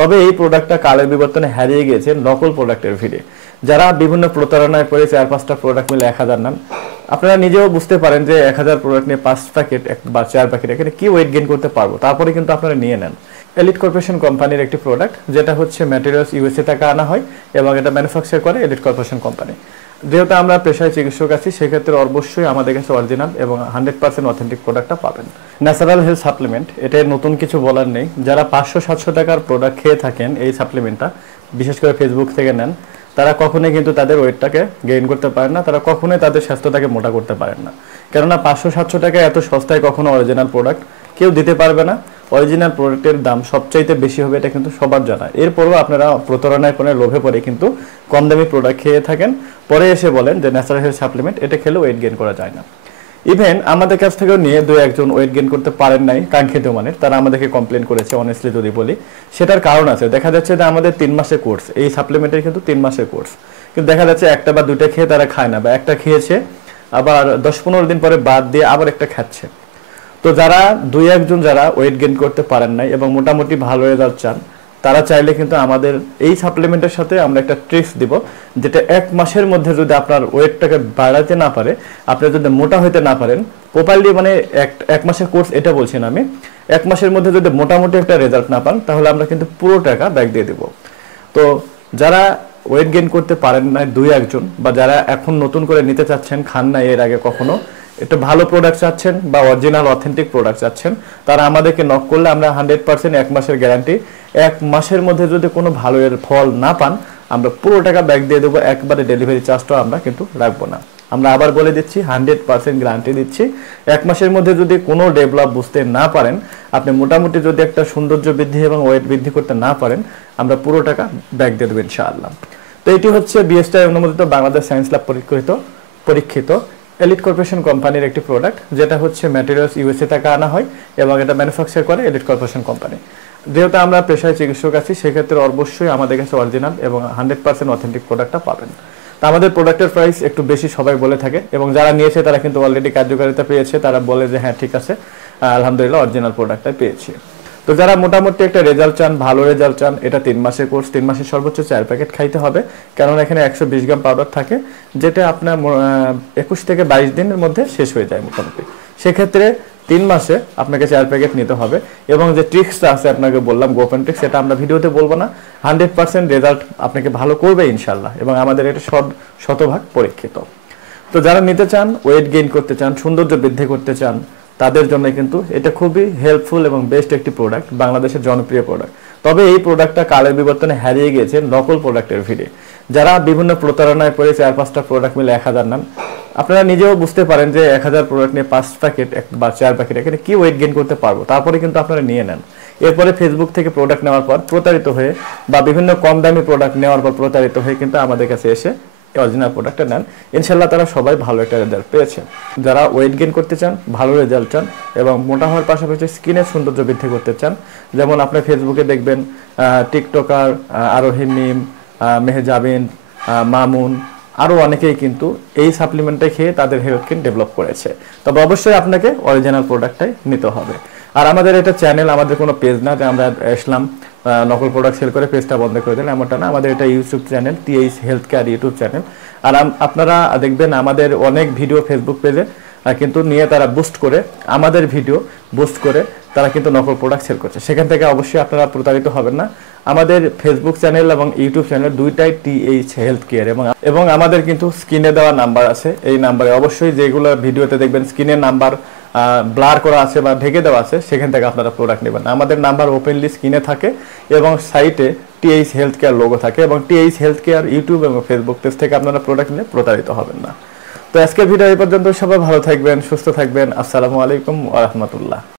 তবে এই প্রোডাক্টটা কালের বিবর্তনে হারিয়ে গিয়েছে নকল প্রোডাক্টের ভিড়ে। যারা বিভিন্ন প্রতারণায় পড়ে 4-5টা প্রোডাক্ট মিলে 1000 নেন, আপনারা নিজেও বুঝতে পারেন যে 1000 প্রোডাক্ট নিয়ে 5 প্যাকেট বা 4 প্যাকেট এখানে কি ওয়েট গেইন করতে পারবো, তারপরে কিন্তু আপনারা নিয়ে নেন। এলিট কর্পোরেশন কোম্পানির একটি প্রোডাক্ট, যেটা হচ্ছে ম্যাটেরিয়ালস ইউএসএ থেকে আনা হয় এবং এটা ম্যানুফ্যাকচার করে এলিট কর্পোরেশন কোম্পানি। যেহেতু আমরা পেশায় চিকিৎসক আছি, সেক্ষেত্রে অবশ্যই আমাদের কাছে অরিজিনাল এবং 100% অথেন্টিক প্রোডাক্টটা পাবেন। ন্যাচারাল হেলথ সাপ্লিমেন্ট, এটা নতুন কিছু বলার নেই। যারা 500-700 টাকার প্রোডাক্ট খেয়ে থাকেন এই সাপ্লিমেন্টটা, বিশেষ করে ফেসবুক থেকে নেন, তারা কখনোই কিন্তু তাদের ওয়েটটাকে গেইন করতে পারেন না, তারা কখনোই তাদের স্বাস্থ্যটাকে মোটা করতে পারেন না। কেননা 500-700 টাকায় এত সস্তায় কখনো অরিজিনাল প্রোডাক্ট কেউ দিতে পারবে না। অরিজিনাল প্রোডাক্টের দাম সবচাইতে বেশি হবে, এটা কিন্তু সবার জানা। এরপরও আপনারা প্রতারণায় পরে লোভে পড়ে কিন্তু কম দামি প্রোডাক্ট খেয়ে থাকেন, পরে এসে বলেন যে ন্যাচারাল হেলথ সাপ্লিমেন্ট এটা খেলে ওয়েট গেইন করা যায় না। ইভেন আমাদের কাছ থেকেও নিয়ে 2-1 জন ওয়েট গেইন করতে পারেন নাই কাঙ্ক্ষিত মানের, তারা আমাদেরকে কমপ্লেন করেছে। অনেস্টলি যদি বলি, সেটার কারণ আছে। দেখা যাচ্ছে যে আমাদের 3 মাসের কোর্স, এই সাপ্লিমেন্টের কিন্তু 3 মাসের কোর্স, কিন্তু দেখা যাচ্ছে একটা বা দুইটা খেয়ে তারা খায় না, বা একটা খেয়েছে আবার 10-15 দিন পরে বাদ দিয়ে আবার একটা খাচ্ছে। তো যারা 2-1 জন যারা ওয়েট গেইন করতে পারেন নাই এবং মোটামুটি ভালো রেজাল্ট চান, তারা চাইলে কিন্তু আমাদের এই সাপ্লিমেন্টের সাথে আমরা একটা ট্রিক্স দিব, যেটা 1 মাসের মধ্যে যদি আপনার ওয়েটটাকে বাড়াতে না পারে, আপনি যদি মোটা হইতে না পারেন প্রপারলি, মানে 1 মাসের কোর্স এটা বলছি না আমি, 1 মাসের মধ্যে যদি মোটামুটি একটা রেজাল্ট না পান, তাহলে আমরা কিন্তু পুরো টাকা ব্যাক দিয়ে দেব। তো যারা ওয়েট গেইন করতে পারেন না 2-1 জন, বা যারা এখন নতুন করে নিতে চাচ্ছেন, খান না এর আগে কখনো, একটা ভালো প্রোডাক্ট চাচ্ছেন বা অরিজিনাল অথেন্টিক প্রোডাক্ট চাচ্ছেন, তারা আমাদেরকে নক করলে আমরা 100% 1 মাসের গ্যারান্টি, 1 মাসের মধ্যে যদি কোনো ভালো এর ফল না পান, আমরা পুরো টাকা ব্যাক দিয়ে দেবো। একবারে ডেলিভারি চার্জটাও আমরা কিন্তু রাখবো না। আমরা আবার বলে দিচ্ছি, 100% গ্যারান্টি দিচ্ছি। 1 মাসের মধ্যে যদি কোনো ডেভেলপ বুঝতে না পারেন, আপনি মোটামুটি যদি একটা সৌন্দর্য বৃদ্ধি এবং ওয়েট বৃদ্ধি করতে না পারেন, আমরা পুরো টাকা ব্যাক দিয়ে দেবো ইনশাআল্লাহ। তো এটি হচ্ছে বিএসটিআই অনুমোদিত বাংলাদেশ সায়েন্স ল্যাব পরীক্ষিত এলিট কর্পোরেশন কোম্পানির একটি প্রোডাক্ট, যেটা হচ্ছে ম্যাটেরিয়ালস ইউএসএ থেকে আনা হয় এবং এটা ম্যানুফ্যাকচার করে এলিট কর্পোরেশন কোম্পানি। যেহেতু আমরা পেশায় চিকিৎসক আছি, সেক্ষেত্রে অবশ্যই আমাদের কাছে অরিজিনাল এবং 100% অথেন্টিক প্রোডাক্টটা পাবেন। তো আমাদের প্রোডাক্টের প্রাইস একটু বেশি সবাই বলে থাকে, এবং যারা নিয়েছে তারা কিন্তু অলরেডি কার্যকারিতা পেয়েছে। তারা বলে যে হ্যাঁ ঠিক আছে, আলহামদুলিল্লাহ অরিজিনাল প্রোডাক্টটা পেয়েছি। তো যারা মোটামুটি একটা রেজাল্ট চান, ভালো রেজাল্ট চান, এটা 3 মাসের কোর্স, 3 মাসে সর্বোচ্চ 4 প্যাকেট খাইতে হবে। কেননা এখানে 120 গ্রাম পাউডার থাকে, যেটা আপনার 21 থেকে 22 দিনের মধ্যে শেষ হয়ে যায় মোটামুটি। সেক্ষেত্রে 3 মাসে আপনাকে 4 প্যাকেট নিতে হবে। এবং যে ট্রিক্সটা আছে আপনাকে বললাম, গোপন ট্রিক্স, সেটা আমরা ভিডিওতে বলবো না। 100% রেজাল্ট আপনাকে ভালো করবে ইনশাল্লাহ, এবং আমাদের এটা শতভাগ পরীক্ষিত। তো যারা নিতে চান, ওয়েট গেইন করতে চান, সৌন্দর্য বৃদ্ধি করতে চান, তাদের জন্য কিন্তু এটা খুবই হেল্পফুল এবং বেস্ট একটি প্রোডাক্ট, বাংলাদেশের জনপ্রিয় প্রোডাক্ট। তবে এই প্রোডাক্টটা কালের বিবর্তনে হারিয়ে গিয়েছে নকল প্রোডাক্টের ভিড়ে। যারা বিভিন্ন প্রতারণায় পড়ে 4-5টা প্রোডাক্ট মিলে 1000 নেন, আপনারা নিজেও বুঝতে পারেন যে 1000 প্রোডাক্ট নিয়ে 5 প্যাকেট বা 4 প্যাকেট এখানে কি ওয়েট গেইন করতে পারবো, তারপরে কিন্তু আপনারা নিয়ে নেন। এরপরে ফেসবুক থেকে প্রোডাক্ট নেওয়ার পর প্রতারিত হয়ে, বা বিভিন্ন কম দামি প্রোডাক্ট নেওয়ার পর প্রতারিত হয়ে কিন্তু আমাদের কাছে এসে অরিজিনাল প্রোডাক্টটা নেন। ইনশাল্লাহ তারা সবাই ভালো একটা রেজাল্ট পেয়েছেন। যারা ওয়েট গেইন করতে চান, ভালো রেজাল্ট চান, এবং মোটা হওয়ার পাশাপাশি স্কিনের সৌন্দর্য বৃদ্ধি করতে চান, যেমন আপনার ফেসবুকে দেখবেন টিকটকার আরোহী মিম, মেহজাবিন, মামুন, আরও অনেকেই কিন্তু এই সাপ্লিমেন্টটা খেয়ে তাদের হেলথকে ডেভেলপ করেছে। তবে অবশ্যই আপনাকে অরিজিনাল প্রোডাক্টটাই নিতে হবে। আর আমাদের এটা চ্যানেল, আমাদের কোনো পেজ না যে আমরা আসলাম নকল প্রোডাক্ট সেল করে পেজটা বন্ধ করে দিলাম, এমনটা না। আমাদের এটা YouTube channel, TH health care YouTube channel. আর আপনারা দেখবেন আমাদের অনেক ভিডিও ফেসবুক পেজে কিন্তু নিয়ে তারা বুস্ট করে, আমাদের ভিডিও বুস্ট করে তারা কিন্তু নকল প্রোডাক্ট সেল করছে। সেখান থেকে অবশ্যই আপনারা প্রতারিত হবেন না। আমাদের ফেসবুক চ্যানেল এবং ইউটিউব চ্যানেল দুইটাই টিএইচ হেলথ কেয়ার, এবং আমাদের কিন্তু স্ক্রিনে দেওয়া নাম্বার আছে। এই নাম্বারে অবশ্যই যেগুলো ভিডিওতে দেখবেন স্ক্রিনের নাম্বার ব্লার করা আছে বা ঢেকে দেওয়া আছে, সেখান থেকে আপনারা প্রোডাক্ট নেবেন। আমাদের নাম্বার ওপেনলি স্ক্রিনে থাকে এবং সাইটে টিএইচ হেলথ কেয়ার লোগো থাকে, এবং টিএইচ হেলথ কেয়ার ইউটিউব এবং ফেসবুক পেজ থেকে আপনারা প্রোডাক্ট নিয়ে প্রতারিত হবেন না। তো আজকের ভিডিও এই পর্যন্ত। সবাই ভালো থাকবেন, সুস্থ থাকবেন। আসসালামু আলাইকুম ওয়া রাহমাতুল্লাহ।